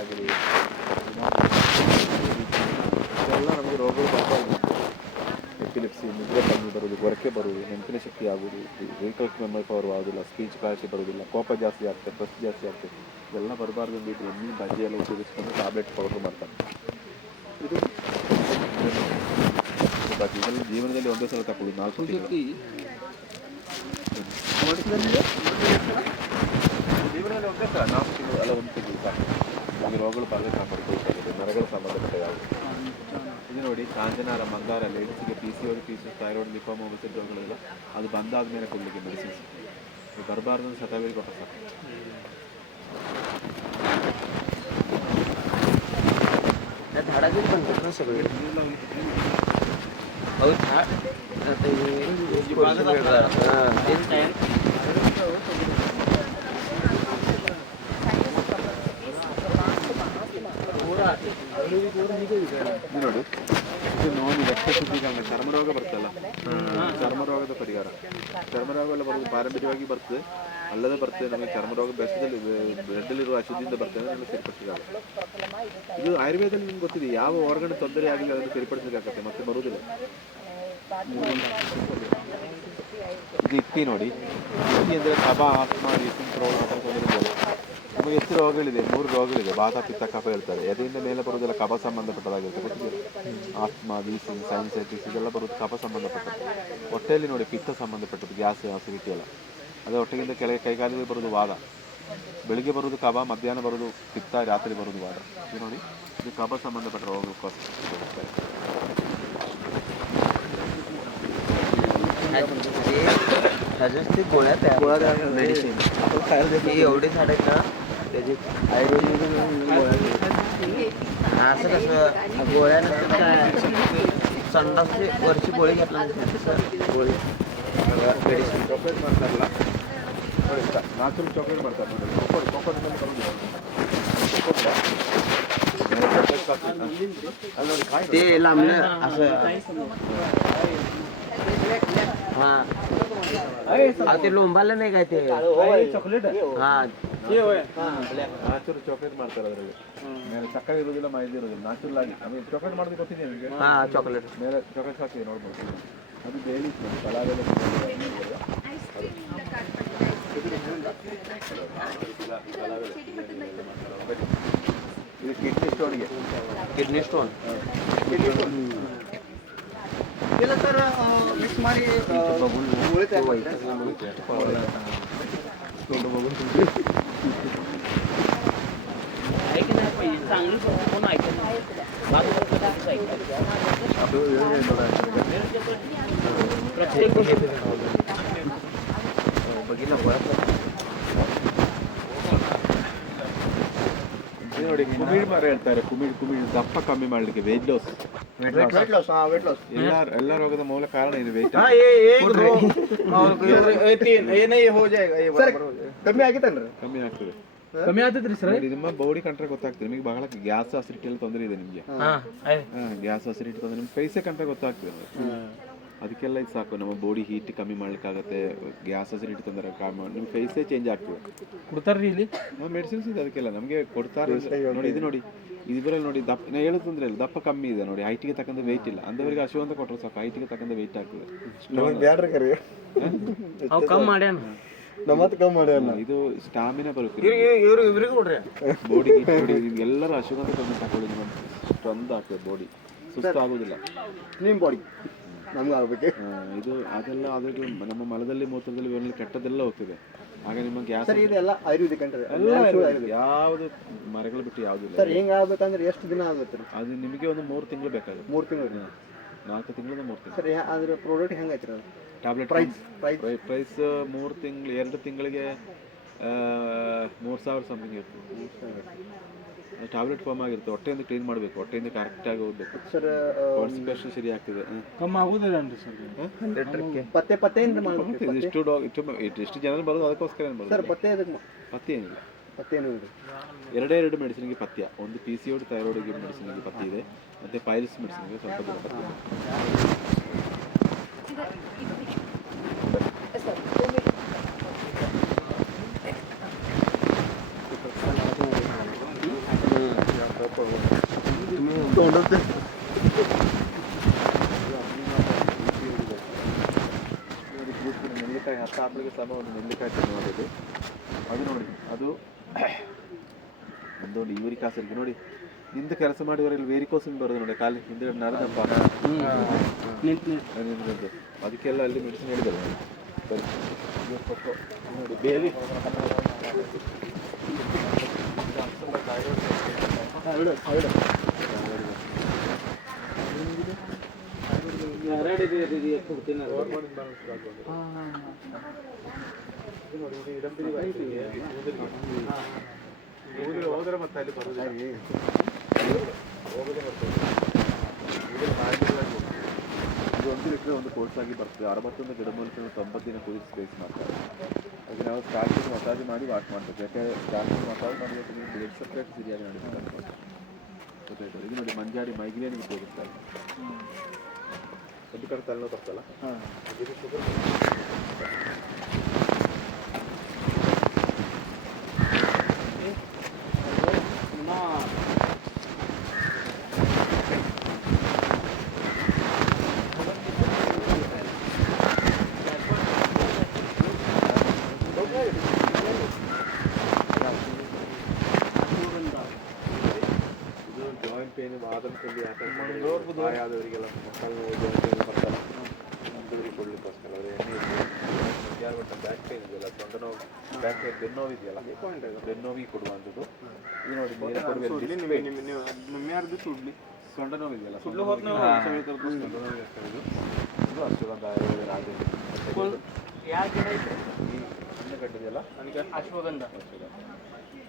ಆಗಲಿ ಇದೆಲ್ಲ ನಮಗೆ ರೋಗಗಳು ಬರ್ತಾ ಇದೆ. ಎಪಿಲೆಪ್ಸಿ, ನಿದ್ರೆ ಕಮ್ಮಿ ಬರೋದು, ಗೊರಕೆ ಬರೋದು, ನೆನಪಿನ ಶಕ್ತಿ ಆಗೋದು, ವೆಹಿಕಲ್ಸ್ ಮೆಮೊರಿ ಪವರ್ ಆಗೋದಿಲ್ಲ, ಸ್ಪೀಚ್ ಕ್ಲಾರಿಟಿ ಬರೋದಿಲ್ಲ, ಕೋಪ ಜಾಸ್ತಿ ಆಗ್ತದೆ, ಟ್ರಸ್ಟ್ ಜಾಸ್ತಿ ಆಗ್ತದೆ. ಇದೆಲ್ಲ ಬರಬಾರ್ದು ಅಂದಿದ್ದು ಎಣ್ಣೆ ಬಜ್ಜಿ ಎಲ್ಲ ಉಪಯೋಗಿಸ್ಕೊಂಡು ಟ್ಯಾಬ್ಲೆಟ್ ಪೌಡರ್ ಮಾಡ್ತಾರೆ. ಇದು ಬಾಕಿ ಇದೆಲ್ಲ ಜೀವನದಲ್ಲಿ ಒಂದೇ ಸಲ ತಗೊಳ್ಳಿ 4 ತಿಂಗಳು ಜೀವನದಲ್ಲಿ ಒಂದೇ ಸಲ 4 ತಿಂಗಳು ಅಲ್ಲ 1 ತಿಂಗಳು ಸಾಕು. ನಮಗೆ ರೋಗಗಳು ಬರಲಿಕ್ಕೆ ಕಾಪಾಡಿಕೊಳ್ತಾರೆ. ನರಗಳು ಸಂಬಂಧಪಟ್ಟ ಯಾವುದು ಇದು ನೋಡಿ, ಕಾಂಜನಾರ, ಮಂದಾರ, ಲೇಡೀಸಿಗೆ PCOD, PCOS, thyroid, lipoma, obesity ರೋಗಗಳಿಲ್ಲ. ಅದು ಬಂದಾದ ಮೇಲೆ ಕೊಡಲಿಕ್ಕೆ ಮೆಡಿಸಿನ್ಸ್. ಇದು ಬರಬಾರ್ದು ಅಂತ ಶತಾವರಿ ಕೊಟ್ಟ ಸಾಕು. झाडाचीच बनतात ना सगळे. अहो झाड ನೋಡಿ, ಇದು ನೋವು, ರಕ್ತ ಶುದ್ಧೀಕರಣ, ಚರ್ಮರೋಗ ಬರ್ತಲ್ಲ, ಚರ್ಮರೋಗದ ಪರಿಹಾರ. ಚರ್ಮರೋಗ ಎಲ್ಲ ಬರೋದು ಪಾರಂಪರ್ಯವಾಗಿ ಬರ್ತದೆ, ಅಲ್ಲದೆ ಬರ್ತದೆ. ನಮಗೆ ಚರ್ಮರೋಗ ಬ್ಲಡ್ಡಲ್ಲಿರುವ ಅಶುದ್ಧಿಯಿಂದ ಬರ್ತದೆ, ನಮಗೆ ಸರಿಪಡಿಸಿದಾಗ. ಇದು ಆಯುರ್ವೇದದಲ್ಲಿ ನಿಮ್ಗೆ ಗೊತ್ತಿದೆ, ಯಾವ ಆರ್ಗನ್ ತೊಂದರೆ ಆಗಿಲ್ಲ ಅದನ್ನು ಸರಿಪಡಿಸಬೇಕಾಗತ್ತೆ, ಮತ್ತೆ ಬರುವುದಿಲ್ಲ. ಇದು ಇಪ್ಪಿ ನೋಡಿ, ಇಪ್ಪಿ ಅಂದರೆ ಕಫ, ಆಸ್ಮಾ, ವೀಸಿಂಗ್, ಥ್ರೋಟ್ ಆ ಥರ ತೊಂದರೆ. ನಮಗೆ ಎಷ್ಟು ರೋಗಗಳಿದೆ? 3 ರೋಗಗಳಿದೆ. ವಾತ, ಪಿತ್ತ, ಕಫ ಹೇಳ್ತಾರೆ. ಎದೆಯಿಂದ ಮೇಲೆ ಬರುವುದೆಲ್ಲ ಕಫ ಸಂಬಂಧಪಟ್ಟದಾಗಿರುತ್ತೆ, ಗೊತ್ತಿದೆ. ಆಸ್ಮಾ, ವೀಸಿಂಗ್, ಸೈನಸೈಟಿಸ್ ಇದೆಲ್ಲ ಬರೋದು ಕಫ ಸಂಬಂಧಪಟ್ಟದ್ದು. ಹೊಟ್ಟೆಯಲ್ಲಿ ನೋಡಿ ಪಿತ್ತ ಸಂಬಂಧಪಟ್ಟದ್ದು, ಗ್ಯಾಸ್, ಅಸಿಡಿಟಿ ಎಲ್ಲ. ಅದೇ ಹೊಟ್ಟೆಗಿಂತ ಕೆಳಗೆ ಕೈಕಾಲಿಗೆ ಬರೋದು ವಾದ. ಬೆಳಿಗ್ಗೆ ಬರೋದು ಕಫ, ಮಧ್ಯಾಹ್ನ ಬರೋದು ಪಿತ್ತ, ರಾತ್ರಿ ಬರೋದು ವಾದ. ಇದು ನೋಡಿ, ಇದು ಕಫ ಸಂಬಂಧಪಟ್ಟ ರೋಗಕ್ಕೋಸ್ಕರ. ह्याच्याच गोळ्या तयार मेडिसिन एवढी झाड आहेत ना त्याची आयुर्वेदिक असं कसं गोळ्या नसतात काय संडासची वरची गोळी घेतला गोळी मेडिसिन ಚಾಕ್ಲೇಟ್ ಮಾಡ್ತಾರಲ್ಲ ನೋಡಿ, ನ್ಯಾಚುರಲ್ ಚಾಕ್ಲೇಟ್ ಮಾಡ್ತಾರೆ ನೋಡಿ. ಕೊಕ್ಕೋ ते लांबलं असं हां ते लोंबाला नाही काय ते ಚಾಕ್ಲೇಟ್ हां ನ್ಯಾಚುರಲ್ ಚಾಕ್ಲೇಟ್ ಮಾಡ್ತಾರೆ. ಅದರಲ್ಲಿ ಮೇಲೆ ಸಕ್ಕರೆ ಇರೋದಿಲ್ಲ, ಮೈದಾ ಇರೋದಿಲ್ಲ. ನ್ಯಾಚುರಲ್ ಆಗಿ ನಮಗೆ ಚಾಕ್ಲೇಟ್ ಮಾಡೋದು ಗೊತ್ತಿದೆ ನಿಮಗೆ. ಹಾಂ ಚಾಕ್ಲೇಟ್ ಮೇಲೆ ಚಾಕ್ಲೇಟ್ ಹಾಕಿ ನೋಡ್ಬೋದು. ಅದು ಡೈಲಿ ಕಲಾವೆಲ್ಲ ಇದು ಕಿಡ್ನಿ ಸ್ಟೋನ್ಗೆ. ಕಿಡ್ನಿ ಸ್ಟೋನ್ केलं तर मिक्स मारी बघून गोळे तयार बघून चांगली कोण ऐकत प्रत्येक गोष्ट बघितलं ನೋಡಿ, ಕುಮಿಳ್ ಮರ ಹೇಳ್ತಾರೆ. ಕುಮಿಳ್ ದಪ್ಪ ಕಮ್ಮಿ ಮಾಡಲಿಕ್ಕೆ, ವೆಯ್ಟ್ ಲಾಸ್. वेट लॉस हां वेट लॉस ಎಲ್ಲ ರೋಗದ ಮೂಲ ಕಾರಣ ಇದು ವೆಯ್ಟ್. हां ये एक दो और ये 3 ये नहीं हो जाएगा ये बराबर हो जाएगा कमी ಆಗಿತನ್ರಿ ಕಮ್ಮಿ ಆಗ್ತದೆ. ಕಮ್ಮಿ ಆಗ್ತದ್ರಿ ಸರ್. ನಿಮ್ಮ ಬಾಡಿ ಕಂಟ್ರೆ ಗೊತ್ತಾಗ್ತದೆ ನಿಮಗೆ. ಬಹಳ ಗ್ಯಾಸ್ ಅಸಿಡಿಟಿ ಎಲ್ಲ ತೊಂದರೆ ಇದೆ ನಿಮಗೆ. ಗ್ಯಾಸ್ ಅಸಿಡಿಟಿ ತೊಂದರೆ ನಿಮ್ಗೆ ಫೇಸೇ ಕಂಟ್ರೆ ಗೊತ್ತಾಗ್ತದೆ. ಅದಕ್ಕೆಲ್ಲ ಇದು ಸಾಕು. ನಮ್ಮ ಬಾಡಿ ಹೀಟ್ ಕಮ್ಮಿ ಮಾಡ್ಲಿಕ್ಕಾಗತ್ತೆ. ಗ್ಯಾಸ್ ಅಸಿಡಿಟಿ ತೊಂದರೆ ನಿಮ್ಮ ಫೇಸೇ ಚೇಂಜ್ ಆಗ್ತದೆ. ಕೊಡ್ತಾರ್ರಿ ಇಲ್ಲಿ ಮೆಡಿಸಿನ್ಸ್ ಇದೆ ಅದಕ್ಕೆಲ್ಲ ನಮಗೆ ಕೊಡ್ತಾರೆ. ನೋಡಿ ಇದು ನೋಡಿ, ಇದರಲ್ಲಿ ನೋಡಿ ದಪ್ಪ, ನಾ ಹೇಳೋದು ತೊಂದರೆ ಇಲ್ಲ, ದಪ್ಪ ಕಮ್ಮಿ ಇದೆ ನೋಡಿ, ಹೈಟಿಗೆ ತಕ್ಕಂಥ ವೆಯ್ಟ್ ಇಲ್ಲ. ಅಂದವರಿಗೆ ಹಸು ಅಂತ ಕೊಟ್ಟರು ಸಾಕು, ಹೈಟಿಗೆ ತಕ್ಕಂಥ ವೆಯ್ಟ್ ಆಗ್ತದೆ. ಬ್ಯಾಡ್ರಿ ಕರಿ ಅವು ಕಮ್ಮಿ ಮಾಡ್ಯಾನ, ನಮ್ಮತ್ ಕಮ್ಮಿ ಮಾಡ್ಯಾನ. ಇದು ಸ್ಟಾಮಿನಾ ಬರುತ್ತೆ ಇವ್ರು ಇವ್ರಿಗೆ ಕೊಡ್ರಿ ಬಾಡಿ. ನೋಡಿ ಎಲ್ಲರೂ ಅಶ್ವಗಂಧ ತೊಂದರೆ ತಗೊಳ್ಳಿ, ನಿಮ್ಮ ಸ್ಟ್ರೆಂತ್ ಆಗ್ತದೆ, ಬಾಡಿ ಸುಸ್ತು ಆಗೋದಿಲ್ಲ. ನಿಮ್ಮ ಬಾಡಿ ನಮ್ಗೆ ಆಗ್ಬೇಕು. ಇದು ಅದೆಲ್ಲ ಅದ್ರಲ್ಲಿ ನಮ್ಮ ಮಲದಲ್ಲಿ ಮೂತ್ರದಲ್ಲಿ ಇವರಲ್ಲಿ ಕೆಟ್ಟದೆಲ್ಲ ಹೋಗ್ತದೆ. ಆಗ ನಿಮ್ಮ ಗ್ಯಾಸ್ ಸರ್ ಇದೆಲ್ಲ ಆಯುರ್ವೇದಿಕ್ ಅಂದ್ರೆ ಎಲ್ಲ ಯಾವುದು ಮರಗಳು ಬಿಟ್ಟು ಯಾವುದಿಲ್ಲ. ಸರ್ ಹೆಂಗೆ ಆಗ್ಬೇಕಂದ್ರೆ ಎಷ್ಟು ದಿನ ಆಗುತ್ತೆ ರೀ? ಅದು ನಿಮಗೆ ಒಂದು 3 ತಿಂಗಳು ಬೇಕಾಗುತ್ತೆ. 3 ತಿಂಗಳು 4 ತಿಂಗಳಿಂದ 3 ತಿಂಗಳು. ಸರ್ ಅದ್ರ ಪ್ರಾಡಕ್ಟ್ ಹೆಂಗೆ ಐತ್ರಿ ಅದು? ಟ್ಯಾಬ್ಲೆಟ್ ಪ್ರೈಸ್ 3 ತಿಂಗಳು 2 ತಿಂಗಳಿಗೆ 3000 ಸಮಥಿಂಗ್ ಇರ್ತದೆ. ಟ್ಯಾಬ್ಲೆಟ್ ಫಾರ್ಮ್ ಆಗಿರುತ್ತೆ. ಹೊಟ್ಟೆಯಿಂದ ಕ್ಲೀನ್ ಮಾಡಬೇಕು, ಹೊಟ್ಟೆಯಿಂದ ಕರೆಕ್ಟಾಗಿ ಹೋಗ್ಬೇಕು. ಸರ್ ಕಾನ್ಸ್ಟಿಪೇಷನ್ ಸರಿ ಆಗ್ತದೆ. ಕಮ್ಮಿ ಆಗುದಿಲ್ಲನ್ರಿ ಸರ್. ಪತ್ತೆಯಿಂದ ಮಾಡ್ಬೇಕು. ಎಷ್ಟು ಜನ ಬರೋದು ಅದಕ್ಕೋಸ್ಕರ ಏನು ಸರ್ ಬರೋದು. ಪತ್ತೆ ಅದಕ್ಕೆ ಪಥ್ಯ ಏನಿಲ್ಲ. ಪತ್ತೆ ಏನು ಎರಡೇ ಮೆಡಿಸಿನ್ಗೆ ಪಥ್ಯ. ಒಂದು PCOD ಥೈರಾಯ್ಡ್ಗೆ ಮೆಡಿಸಿನ್ಗೆ ಪಥ್ಯ ಇದೆ, ಮತ್ತು ಪೈಲ್ಸ್ ಮೆಡಿಸಿನ್ಗೆ ಸ್ವಲ್ಪ ದೂರ ಪಥ್ಯ ಇದೆ. ತಗೊಂಡೋಗ್ತೆ ನೋಡಿ ಗ್ರೂಪಿನ ನೆಲ್ಲಿಕಾಯಿ 10 ಆಪಲಿಗೆ ಸಮ ಒಂದು ನೆಲ್ಲಿಕಾಯಿ ತಿನ್ನೋದು ಅದು ನೋಡಿ ಅದು ಒಂದು ನೋಡಿ ಯೂರಿಕ್ ಆಸಿಡ್ಗೆ ನೋಡಿ ನಿಂದು ಕೆಲಸ ಮಾಡಿದವರಲ್ಲಿ ವೇರಿಕೋಸಿನ್ ಬರೋದು ನೋಡಿ ಕಾಲಿ ಹಿಂದೆ ನರದಪ್ಪ ನಿಂತು ಅದಕ್ಕೆಲ್ಲ ಅಲ್ಲಿ ಮೆಡಿಸಿನ್ ಹೇಳಿದ್ದಾರೆ ನೋಡಿ ಬೇಲಿ ಹೋದ್ರೆ ಮತ್ತೆ ಅಲ್ಲಿ ಬರೋದಿಲ್ಲ ಇದು 1 ಲೀಟ್ರ್ ಒಂದು ಕೋರ್ಸ್ ಆಗಿ ಬರ್ತದೆ 61 ಗಿಡಮೂಲಿಕೆ 90 ದಿನ ಕುದಿಸಿ ಬೇಯಿಸಿ ಮಾಡ್ತಾರೆ ಅದಕ್ಕೆ ನಾವು ಸ್ಟಾರ್ಟಿಂಗ್ ಮಸಾಜ್ ಮಾಡಿ ವಾಶ್ ಮಾಡ್ಬೇಕು ಯಾಕೆ ಸ್ಟಾರ್ಟಿಂಗ್ ಮಸಾಜ್ ಮಾಡಿದ್ರೆ ಬ್ಲಡ್ ಸಪ್ರೇಟ್ ಸರಿಯಾಗಿ ನಡೆಸ್ತಾರೆ ಗೊತ್ತಾಯ್ತು ಇದು ನೋಡಿ ಮಂಜಾರಿ ಮೈಗ್ರೇನ್ಗೆ ಉಪಯೋಗಿಸ್ತಾರೆ ಒಂದು ಕಡೆ ತಲೆನೋವು ಬರ್ತಲ್ಲ ಇದು ಶುಗರ್ ಜಾಯಿಂಟ್ ಪೇನ್ ವಾದನದಲ್ಲಿ ಆದವರಿಗೆಲ್ಲ ಮಕ್ಕಳು ಜಾಯಿಂಟ್ ಪೇನ್ ಬರ್ತಾರೆ ಅಂಥವ್ರಿಗೆ ಕೊಡ್ಲಿಕ್ಕೋಸ್ಕರ ಅವರು ಎಣ್ಣೆ ಯಾರು ಗೊತ್ತಾ ಬ್ಯಾಕ್ ಪೇನ್ ಇದೆಯಲ್ಲ ಸೊಂಟ ನೋವು ಬ್ಯಾಕ್ ಪೇನ್ ಬೆನ್ನೋವು ಇದೆಯಲ್ಲ ಬೆನ್ನೋವಿಗೆ ಕೊಡುವಂಥದ್ದು ಇದು ನೋಡಿ ಮೇಲೆ ಕೊಡಬೇಕು ಸೊಂಟ ನೋವು ಇದೆಯಲ್ಲ ಸೊಂಟ ನೋವಿಗೆ ಇದು ಅಶ್ವಗಂಧ ಆಯುರ್ವೇದ ರಾಜ ಈ ಹಣ್ಣು ಕಟ್ಟಿದೆಯಲ್ಲ ಅಶ್ವಗಂಧ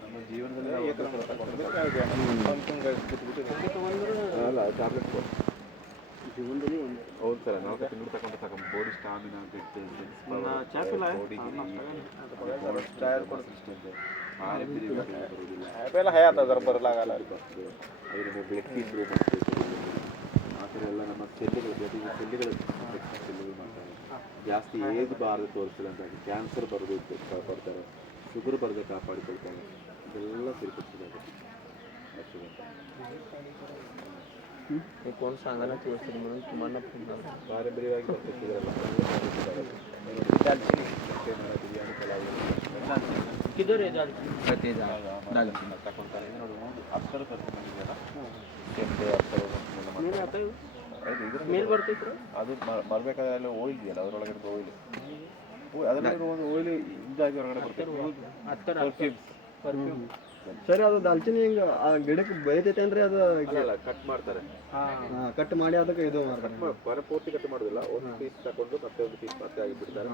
ನಮ್ಮ ಜೀವನದಲ್ಲಿ ಅಲ್ಲ ಟ್ಯಾಬ್ಲೆಟ್ ಜೀವನದಲ್ಲಿ ಹೌದು ಸರ್ ನಾವು ತಿಂಗಳು ತಗೊಂಡು ಬಾಡಿ ಸ್ಟಾಮಿನಾ ಅದರಿಂದ ಬ್ಲಡ್ ಇಂಪ್ರೂವ್ ಆ ಥರ ಎಲ್ಲ ನಮ್ಮ ಸೆಲ್ಗಳು ಮಾಡ್ತಾರೆ ಜಾಸ್ತಿ ಏಜ್ ಬಾರದೆ ತೋರಿಸಿಲ್ಲ ಅಂತ ಕ್ಯಾನ್ಸರ್ ಬರೋದು ಕಾಪಾಡ್ತಾರೆ ಶುಗರ್ ಬರದೆ ಕಾಪಾಡಿಕೊಳ್ತಾರೆ ಇದೆಲ್ಲ ಸರಿಪಡಿಸಿದಾಗ कोण सांगायला तोडतील म्हणून तुम्हाला फोन लावला ಪಾರಂಪರ್ಯವಾಗಿ ಬರ್ತಿದ್ದರಲ್ಲ ಬಿರಿಯಾನಿ ಪಲಾವ್ किधर आहे दालचिनी ತಗೊಳ್ತಾರೆ ನೋಡಿ 10 ಖರ್ಚು ಮಾಡಿದೆಯಲ್ಲ ಕೆಂಪೆ 10 ಮೇಲ್ ಬರ್ತೈತ್ರಿ ಅದು ಬರಬೇಕಾದ್ರೆ ಆಯಿಲ್ ಇದೆಯಲ್ಲ ಅದರೊಳಗಡೆ ಆಯಿಲ್ ಅದರಲ್ಲಿ ಒಂದು ಆಯಿಲ್ ಇದಾಗಿ ಹೊರಗಡೆ ಬರ್ತದೆ ಪರ್ಫ್ಯೂಮ್ ಸರಿ ಅದು ದಾಲ್ಚಿನ್ನಿ ಹಿಂಗೆ ಆ ಗಿಡಕ್ಕೆ ಬೆಳಿತೈತೆ ಅಂದ್ರೆ ಅದು ಕಟ್ ಮಾಡ್ತಾರೆ ಕಟ್ ಮಾಡಿ ಅದಕ್ಕೆ ಇದು ಮಾಡ್ತಾರೆ ಪೂರ್ತಿ ಕಟ್ ಮಾಡೋದಿಲ್ಲ ಒಂದು ಪೀಸ್ ತಗೊಂಡು ಮತ್ತೆ ಒಂದು ಪೀಸ್ ಮತ್ತೆ ಆಗಿ ಬಿಡ್ತಾರೆ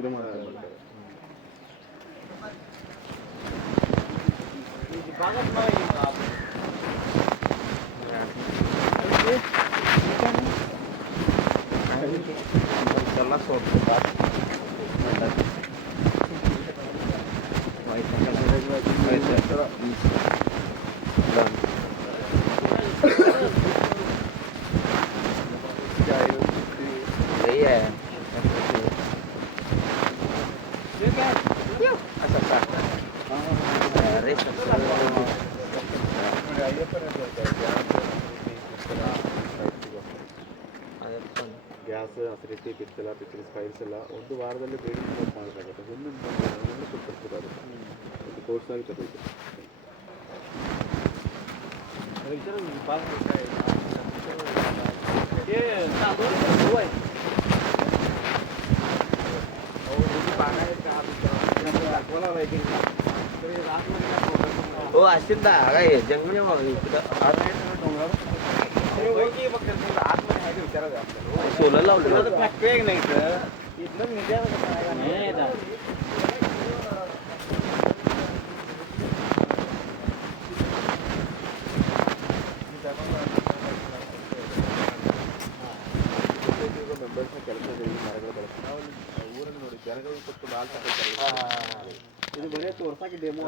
ಇದು ಮಾಡ್ತಾರೆ त्याला सोडतात ಗ್ಯಾಸ್ ಅಸಿಡಿಟಿ ಪಿತ್ತಲ ಸ್ಪೈಲ್ಸ್ ಎಲ್ಲ ಒಂದು ವಾರದಲ್ಲಿ ಬೇಡಿ ಮಾಡಬೇಕಾಗುತ್ತೆ ಒಂದೊಂದು ಕೊಡ್ತಿರ್ತಾರೆ ಒಂದು ಕೋರ್ಸ್ ಆಗಿ ತಗೋಬೇಕು हो असेल ना काय जंगल सोलर लावलं नाही ಮೆಂಬರ್ಸ್ನ ಕೆಲಸದಲ್ಲಿ ಮರಗಳು ಬೆಳೆಸ್ತಾರೆ ನಾವು ಊರಲ್ಲಿ ನೋಡಿ ಜನಗಳಿಗೆ ಕೊಟ್ಟು ಹಾಲು ತಗೊಳ್ತಾರೆ ಇದು ಬರೀ ತೋರ್ಸಾಕಿ ಡೆಮೋ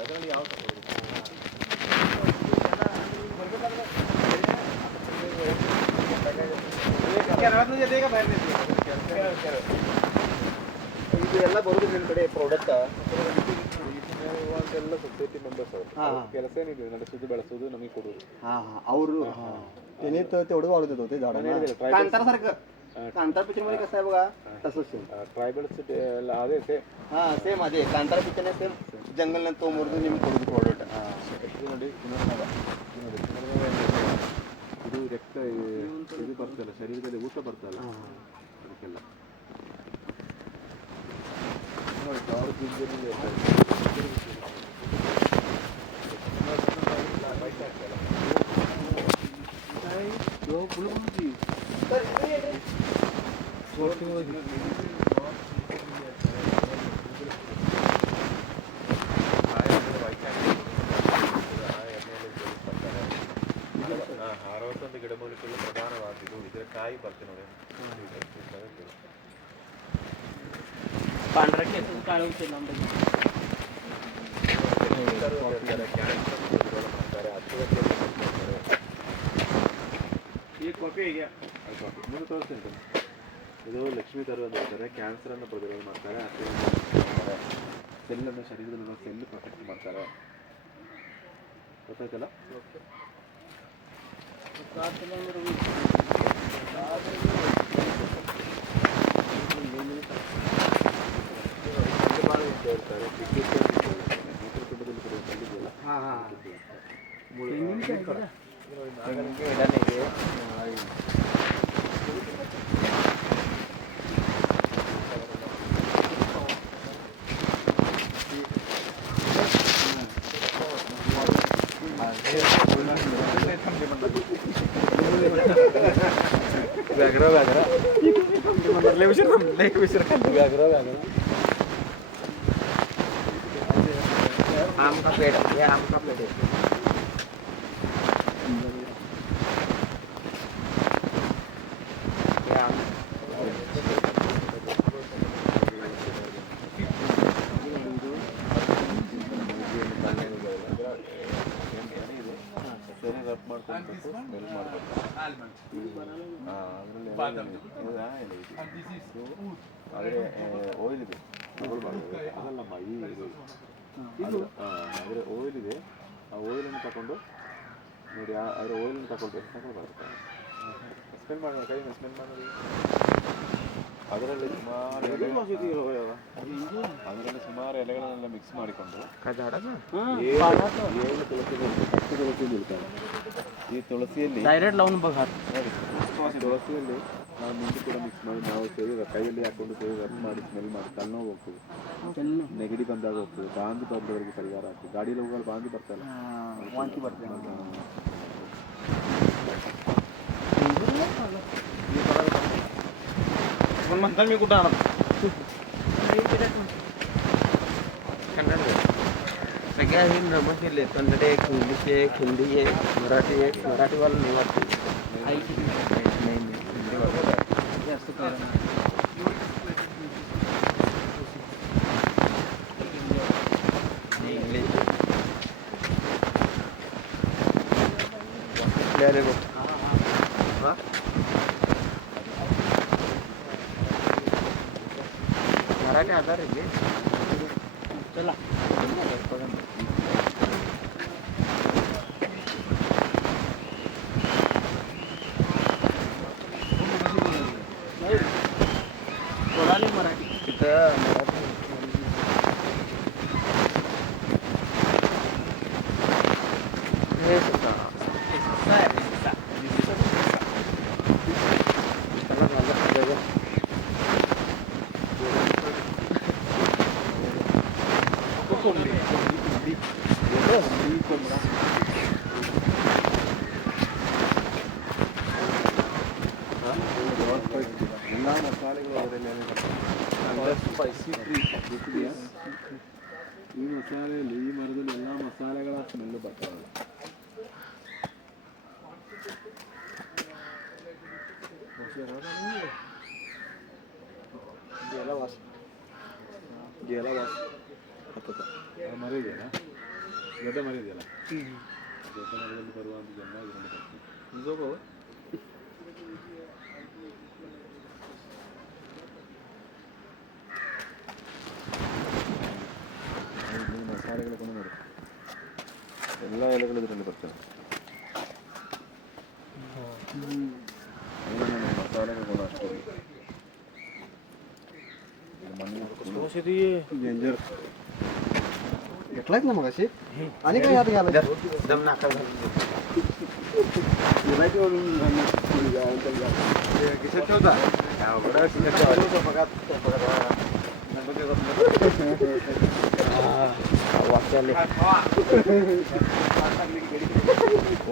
ಅದರಲ್ಲಿ ಯಾವ ಇದು ಎಲ್ಲ ಬರೋದು ನಿಮ್ಮ ಕಡೆ ಪ್ರಾಡಕ್ಟ್ ಎಲ್ಲ ಸೊಸೈಟಿ ಮೆಂಬರ್ಸ್ ಅವರು ಕೆಲಸ ಏನಿದೆ ನಡೆಸೋದು ಬೆಳೆಸೋದು नಮಗೆ ಕೊಡೋದು ಅವರು त्याने तेवढं वाढू देत होते झाडांना कांतारासारखं कांतारा पिक्चर मध्ये कसं आहे बघा तसंच सेम ट्रायबल्स ಅದೇ ಸೇಮ್ ಸೇಮ್ ಅದೇ ಕಾಂತಾರ ಪಿಕ್ಚರ್ನೇ ಸೇಮ್ ಜಂಗಲ್ನ ತೊಗೊಂಬರ್ದು ನಿಮ್ಗೆ ಕೊಡೋದು ಪ್ರಾಡಕ್ಟ್ ನೋಡಿ ಇದು ರಕ್ತ ಇದು ಬರ್ತಲ್ಲ ಶರೀರದಲ್ಲಿ ಊಟ ಬರ್ತಲ್ಲ ಅದಕ್ಕೆಲ್ಲ ನೋಡಿ ಸಾವಿರ ಜಿಂಜರಲ್ಲಿ ಅರವತ್ತೊಂದು ಗಿಡಮೂಲಿಕೆಗಳು ಪ್ರಧಾನವಾದದ್ದು ಇದರ ಕಾಯಿ ಬರ್ತದೆ ನೋಡಿ पांढरा केस काळं होते लांबे ಮುಂದೆ ತೋರಿಸ್ತೀನಿ ಇದು ಲಕ್ಷ್ಮೀ ತರು ಅಂತ ಹೇಳ್ತಾರೆ ಕ್ಯಾನ್ಸರನ್ನು ಪ್ರತಿರೋಧ ಮಾಡ್ತಾರೆ ಸೆಲ್ಲನ್ನು ಶರೀರದಲ್ಲಿರುವ ಸೆಲ್ ಪ್ರೊಟೆಕ್ಟ್ ಮಾಡ್ತಾರೆ ಗೊತ್ತಾಯ್ತಲ್ಲ ಹೇಳ್ತಾರೆ ಮೂತ್ರಪಿಂಡದಲ್ಲಿ ಬರುವ ಕಲ್ಲಿದೆಯಲ್ಲ आम का पेड़ ये आम का पेड़ है ರಬ್ ಮಾಡ್ಕೊಂಡು ಸ್ಮೆಲ್ ಮಾಡಬೇಕು ಅದರಲ್ಲಿ ಆಯಿಲ್ ಇದೆ ಅದಲ್ಲಮ್ಮ ಈ ಇದು ಅದರ ಆಯಿಲ್ ಇದೆ ಆ ಆಯಿಲನ್ನು ತಗೊಂಡು ನೋಡಿ ಅದರ ಆಯಿಲನ್ನು ತಗೊಳ್ಬೇಕು ಬರುತ್ತೆ ಸ್ಮೆಲ್ ಮಾಡೋಣ ಕೈ ಸ್ಮೆಲ್ ಮಾಡೋದು ಅದರಲ್ಲಿ ಸುಮಾರು ಎಲೆಗಳನ್ನೆಲ್ಲ ಮಿಕ್ಸ್ ಮಾಡಿಕೊಂಡು 7 ತುಳಸಿ ಇರ್ತಾರೆ ಈ ತುಳಸಿಯಲ್ಲಿ डायरेक्ट लावून बघा ತುಳಸಿಯಲ್ಲಿ ನಾವು ಮುಂದೆ ಕೂಡ ಮಿಕ್ಸ್ ಮಾಡಿ ನಾವು ಸೇವೆ ಕೈಯಲ್ಲಿ ಹಾಕೊಂಡು ಸೇವೆ ರಬ್ ಮಾಡಿ ಸ್ಮೆಲ್ ಮಾಡಿ ತಲೆನೋವು ಹೋಗ್ತದೆ ನೆಗಡಿ ಬಂದಾಗ ಹೋಗ್ತದೆ ಬಾಂಧಿ ಬಂದವರಿಗೆ ಪರಿಹಾರ ಆಗ್ತದೆ ಗಾಡಿಯಲ್ಲಿ ಹೋಗುವಾಗ ಬಾಂಧಿ ಬರ್ತಲ್ಲ ವಾಂತಿ ಬರ್ತದೆ म्हणतात मी कुठं आणत सगळ्या हे नमक केले कन्नड एक इंग्लिश एक हिंदी एक मराठीवाला नाही वाटते मराठी आधार आहे चला बोलाली मराठी तिथं ಎಲ್ಲ ಮಸಾಲೆಗಳು ಅದರಲ್ಲಿ ಸ್ಪೈಸಿ ಈ ಮಸಾಲೆಯಲ್ಲಿ ಈ ಮರದಲ್ಲಿ ಎಲ್ಲ ಮಸಾಲೆಗಳ ಸ್ಮೆಲ್ಲು ಬರ್ತಾವಲ್ಲ ಮರ ಇದೆಯಲ್ಲ ದೊಡ್ಡ ಮರ ಇದೆಯಲ್ಲ ದೊಡ್ಡ ಮರದಲ್ಲಿ ಬರುವಂಥ ಜನ ಇದರಲ್ಲಿ ಮಸಾಲೆಗಳು ಕೊಂಡು ನೋಡಿ ಎಲ್ಲ ಎಲೆಗಳು ಇದರಲ್ಲಿ ಬರ್ತವೆ. ಮಸಾಲೆಗೆ ಗುಣ ಅಷ್ಟೇ. डेंजर घेतलायच ना मग अशी आणि काय आता घ्यायला दम नाका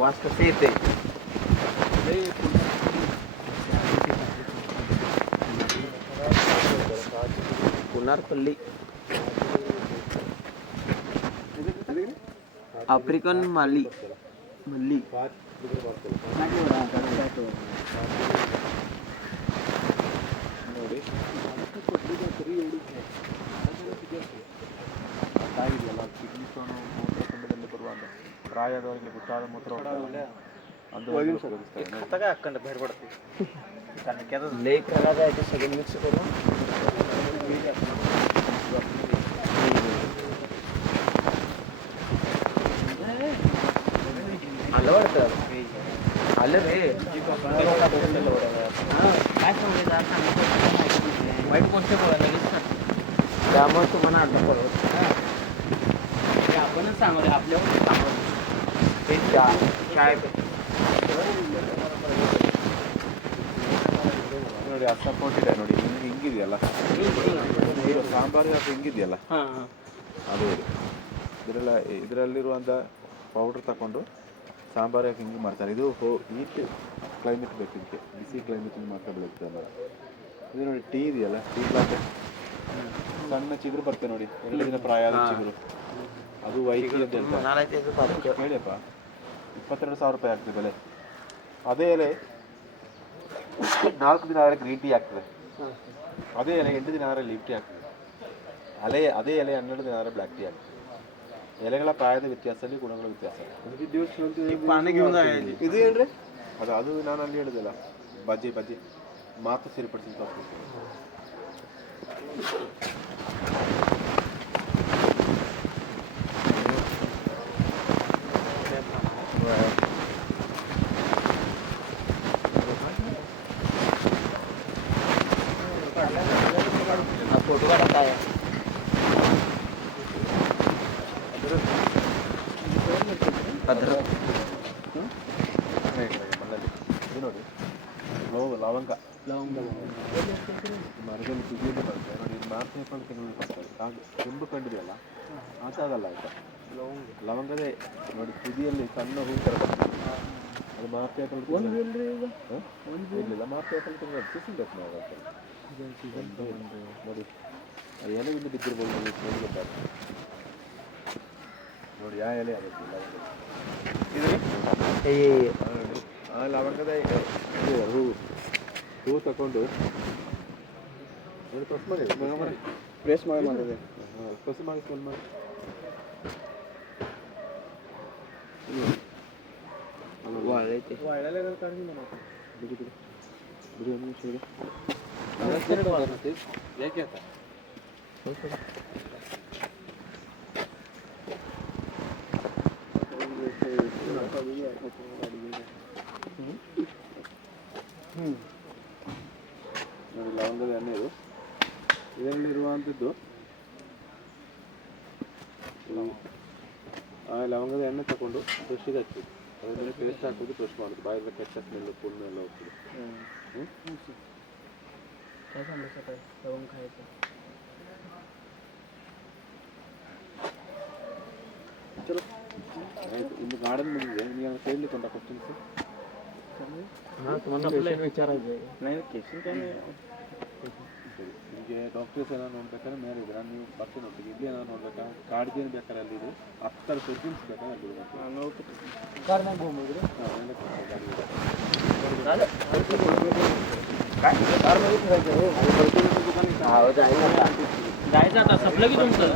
वास कसे येते पुनारपल्ली आफ्रिकन माली मल्ली ನೋಡಿ ಆಗಿದೆಯಲ್ಲ ಕಿಡ್ನಿ ಸ್ಟೋನು ಮೂತ್ರಪಿಂಡದಲ್ಲಿ ಬರುವಾಗ ಪ್ರಾಯದವರಿಗೆ ಗುಟ್ಟಾದ ಮೂತ್ರ ಅದು ಹಾಕೊಂಡು ಬೇರೆ ಬಿಡ್ತೀವಿ लेक रहा जायचं सगळं मिक्स करून आलं वाटतं आलं रे काय सांगायचं वाईट गोष्ट बोलायला लगेच त्यामुळे तुम्हाला अड्डा पडवत आपणच सांगू आपल्यावर सांगू ते चाय ನೋಡಿ ಆ ಸಪೋರ್ಟ್ ಇದೆ ನೋಡಿ ಹಿಂಗಿದೆಯಲ್ಲ ಇದು ಸಾಂಬಾರು ಅದು ಹಿಂಗಿದೆಯಲ್ಲ ಅದು ಇದರಲ್ಲಿರುವಂಥ ಪೌಡ್ರ್ ತಗೊಂಡು ಸಾಂಬಾರು ಹಾಕಿ ಹಿಂಗೆ ಮಾಡ್ತಾರೆ. ಇದು ಹೀಟ್ ಕ್ಲೈಮೇಟ್ ಬೇಕು ಇದಕ್ಕೆ, ಬಿಸಿ ಕ್ಲೈಮೇಟಿಗೆ ಮಾತ್ರ ಬೆಳೆಯುತ್ತೆ ಮರ. ಇದು ನೋಡಿ ಟೀ ಇದೆಯಲ್ಲ, ಟೀ ಪ್ಲಾಂಟ್ ಸಣ್ಣ ಚಿಗುರು ಬರ್ತದೆ ನೋಡಿ, 2 ದಿನ ಪ್ರಾಯ ಆದ ಚಿಗುರು, ಅದು ವೈಕಿ ಅಂತ ಹೇಳ್ತಾರೆ. ಕೇಳಿಯಪ್ಪ 22,000 ರೂಪಾಯಿ ಆಗ್ತದೆ ಬೆಲೆ. ಅದೇ ಎಲೆ 4 ದಿನ ಆದರೆ ಗ್ರೀನ್ ಟೀ ಆಗ್ತದೆ, ಅದೇ ಎಲೆ 8 ದಿನ ಆದರೆ ಲೀಫ್ ಟೀ ಆಗ್ತದೆ, ಅದೇ ಎಲೆ 12 ದಿನ ಆದರೆ ಬ್ಲ್ಯಾಕ್ ಟೀ ಆಗ್ತದೆ. ಎಲೆಗಳ ಪ್ರಾಯದ ವ್ಯತ್ಯಾಸದಲ್ಲಿ ಗುಣಗಳ ವ್ಯತ್ಯಾಸ. ಇದು ಏನ್ರಿ ಅದು ನಾನು ಅಲ್ಲಿ ಹೇಳಿದೆಲ್ಲ ಬಜ್ಜಿ ಮಾತು ಸರಿಪಡಿಸಿ फोटो काढता आहे ಇದು ನೋಡಿ ಲವಂಗ ಮರದಲ್ಲಿ ತುದಿಯಲ್ಲಿ ಬರ್ತದೆ ನೋಡಿ, ಇದು ಮಾರ್ಚ್ ಏಪ್ರಿಲ್ ತಿಂಗಳಲ್ಲಿ ಬರ್ತದೆ. ಹಾಗೆ ಕೆಂಪು ಕಂಡಿದೆಯಲ್ಲ ಆತಾಗಲ್ಲ ಆಯ್ತಾ, ಲವಂಗದೇ ನೋಡಿ ತುದಿಯಲ್ಲಿ ಸಣ್ಣ ಹೂ ಥರ ಬರ್ತದೆ. ಅದು ಮಾರ್ಚ್ ಏಪ್ರಿಲ್ ಇರಲಿಲ್ಲ, ಮಾರ್ಚ್ ಏಪ್ರಿಲ್ ತಿಂಗಳು ಸೀಸನ್ ಬೇಕು ನಾವು ನೋಡಿ. ಅದು ಎಲೆಯಿಂದ ಬಿದ್ದಿರ್ಬೋದು ಗೊತ್ತಾಗ್ತದೆ ನೋಡಿ, ಯಾವ ಎಲೆ ಆಗುತ್ತೆ ಲವಂಗದ ಲವಂಗದ ಹೂ ತಗೊಂಡು ಪ್ರೆಸ್ ಮಾಡಿ ಪ್ರೆಸ್ ಮಾಡಿ ಮಾಡಿದೆ ಪ್ರೆಸ್ ಮಾಡಿ ಸ್ಮೆಲ್ ಮಾಡಿ ಯಾಕೆ ನೋಡಿ ಲವಂಗದ ಎಣ್ಣೆ ಇದು, ಇದರಲ್ಲಿರುವಂಥದ್ದು ಆ ಲವಂಗದ ಎಣ್ಣೆ ತಗೊಂಡು ಬ್ರಷ್ಗೆ ಹಚ್ಚಿ ಅದ್ರ ಮೇಲೆ ಪೇಸ್ಟ್ ಹಾಕೋದು, ಬ್ರಷ್ ಮಾಡೋದು, ಬಾಯಲ್ಲಿ ಕೆಟ್ಟ ಸ್ಮೆಲ್ಲು ಪುಣ್ಣು ಎಲ್ಲ ಹೋಗ್ತದೆ. काय सांगू सकाळी लवंग खायचं ಚಲೋ ಆಯಿತು. ಇನ್ನು ಗಾರ್ಡನ್ ಮುಗಿದಿದೆ, ನೀವು ಕೇಳಲಿಕ್ಕೆ ಉಂಟಾ ಕ್ವಶನ್ಸ್? विचारायचं नाही केशन काय नाही ನಿಮಗೆ ಡಾಕ್ಟರ್ಸ್ ಎಲ್ಲ ನೋಡ್ಬೇಕಾದ್ರೆ ಮೇಲೆ ಇದ್ರೆ ನೀವು ಬರ್ತೀನಿ ನೋಡ್ತೀವಿ. ಇಲ್ಲಿ ಏನಾದ್ರು ನೋಡ್ಬೇಕಾ, ಕಾಡ್ಗಿ ಏನು ಬೇಕಾದ್ರೆ ಅಲ್ಲಿ ಇದೆ, 10 ಸೆಕೆಂಡ್ಸ್ ಬೇಕಾದ್ರೆ ಅಲ್ಲಿ जायचं आता संपलं की तुमचं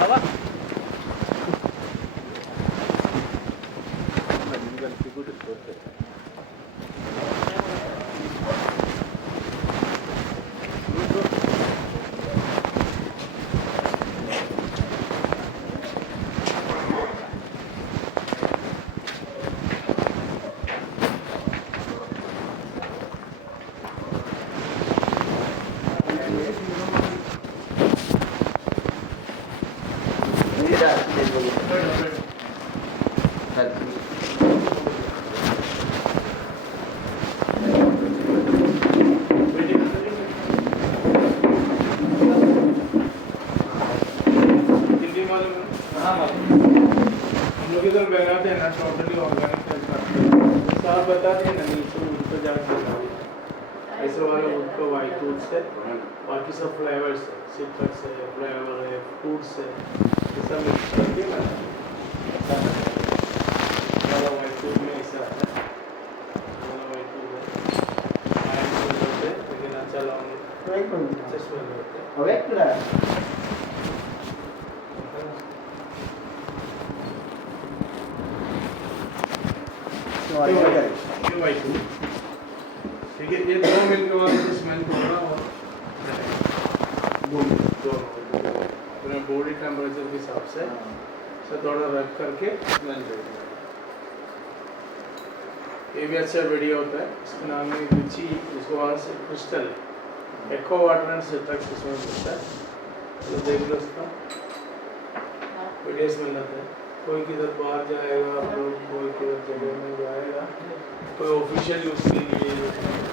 बाबा बता दें ना नीचे वुड पे जाके बता दें ऐसे वाला वुड का वाइट वुड से बाकी सब फ्लेवर्स है सिट्रस है फ्लेवर है फ्रूट्स है ये सब मिक्स करके बना वाला वाइट वुड में ऐसा है वाला वाइट वुड है आयरन होते हैं लेकिन अच्छा लॉन्ग अच्छा स्मेल होता है ये वाइट वुड ठीक है ये 2 मिनट के बाद स्मेल थोड़ा और अपने बॉडी टेम्परेचर के हिसाब से थोड़ा रख करके स्मेल देगा ये भी अच्छा वीडियो होता है इसका नाम है गुची इसको वहाँ से crystal echo water and citrus इसमें मिलता है तो देख लो इसका वीडियो स्मेल आता है कोई किधर बाहर जाएगा आप लोग कोई किधर जगह में जाएगा कोई ऑफिशियल यूज़ के लिए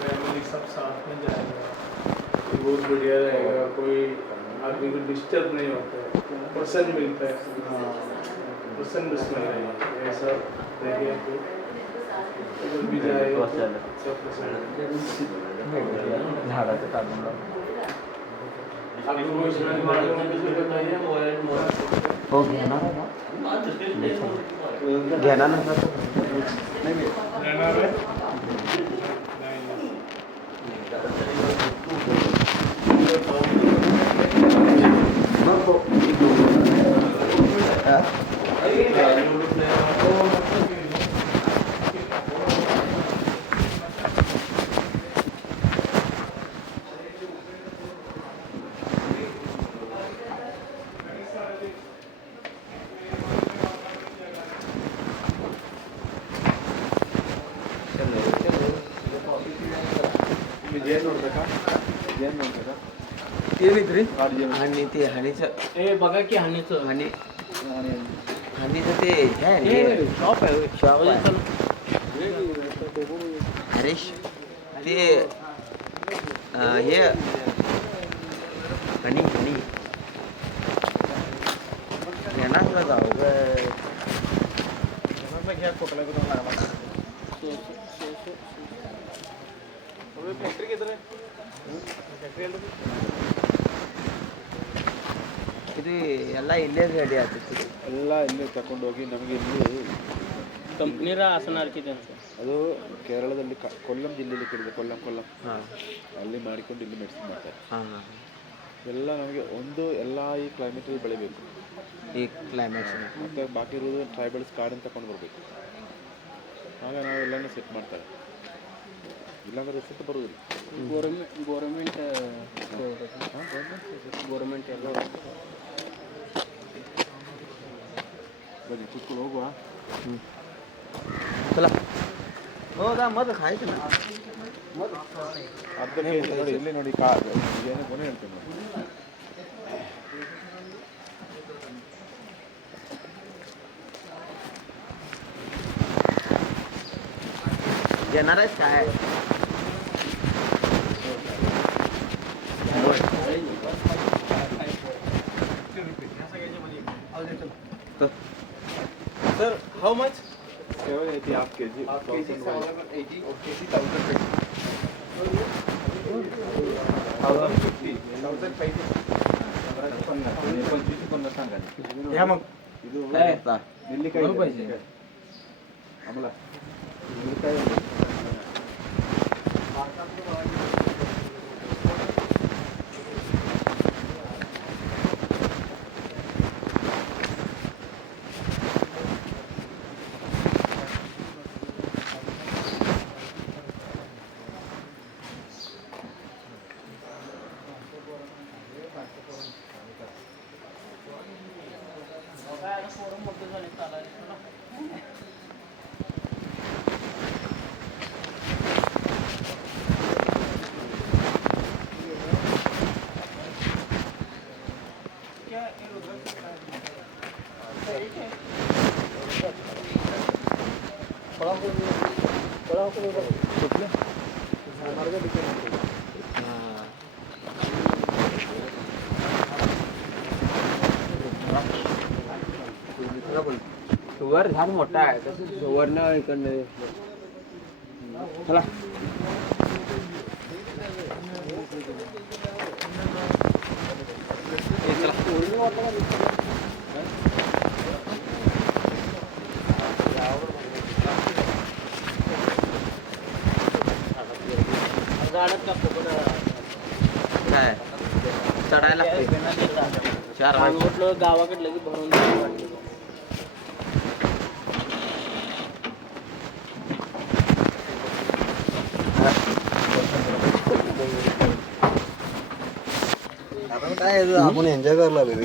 फैमिली सब साथ में जाएगा तो बहुत बढ़िया रहेगा कोई आदमी को डिस्टर्ब नहीं होता है पर्सन मिलता है पर्सन स्मेल रहेगा ऐसा देखिए तो इधर भी जाएगा सब पर्सन आपको कोई स्मेल मालूम है तो बताइए मोबाइल हो गया ना घेण्यानंतर रहना है ಜೇನು ನೋಡ್ಬೇಕಾ ಜೇನು ನೋಡ್ಬೇಕಾ ಏನಿದ್ರಿ हनी ते हनीचं ए बघा की हानीचं हनीचं ते हे आहे रे शॉप आहे शॉप आहे हरीश ते हे हनी हनी घेणार का जाऊ घ्या कुठला कुठला लागला फॅक्ट्री किती फॅक्ट्री ಇದು ಎಲ್ಲ ಇಲ್ಲೇ ರೆಡಿ ಆಗ್ತದೆ ಎಲ್ಲ ಇಲ್ಲಿ ತಗೊಂಡೋಗಿ ನಮಗೆ ಇಲ್ಲಿ कंपनीला असणार की त्यांचं ಅದು ಕೇರಳದಲ್ಲಿ ಕೊಲ್ಲಂ ಜಿಲ್ಲೆಯಲ್ಲಿ ಕೇಳಿದೆ ಕೊಲ್ಲಂ ಹಾಂ ಅಲ್ಲಿ ಮಾಡಿಕೊಂಡು ಇಲ್ಲಿ ಮೆಡಿಸಿನ್ ಮಾಡ್ತಾರೆ ಹಾಂ ಹಾಂ ಎಲ್ಲ ನಮಗೆ ಒಂದು ಎಲ್ಲ ಈ ಕ್ಲೈಮೇಟಲ್ಲಿ ಬೆಳಿಬೇಕು ಈ ಕ್ಲೈಮೇಟ್ಸ್ ಮತ್ತು ಬಾಕಿ ಇರೋದು ಟ್ರೈಬಲ್ಸ್ ಕಾಡನ್ನು ತಗೊಂಡು ಬರಬೇಕು ಆಗ ನಾವು ಎಲ್ಲನೂ ಸೆಟ್ ಮಾಡ್ತಾರೆ ಇಲ್ಲಾಂದ್ರೆ ರಿಸಲ್ಟ್ ಬರೋದಿಲ್ಲ गव्हर्नमेंट ಎಲ್ಲ ಬನ್ನಿ ಕೂತ್ಕೊಂಡು ಹೋಗುವ चला ಹೌದಾ ಮದ್ದು खायचं ना ಅರ್ಧ ಕೆ ಜಿ ನೋಡಿ ಇಲ್ಲಿ ನೋಡಿ ಏನು ಕೊನೆ ಹೇಳ್ತೀನಿ ನೋಡಿ घेणार आहेस काय sir how much seven eighty half के जी 1080 okay 1050 सांगा या मग ಇದು काय ನೆಲ್ಲಿಕಾಯಿ ಬರು ಪಾहिजे. ಅಮಲ ನೆಲ್ಲಿಕಾಯಿ शुगर झाड मोठा आहे तसं शुगरनं इकडनं चला काय चढायला लागते 4 वाजता गावाकडलं की भरून आपण काय आपण एन्जॉय करला बेबी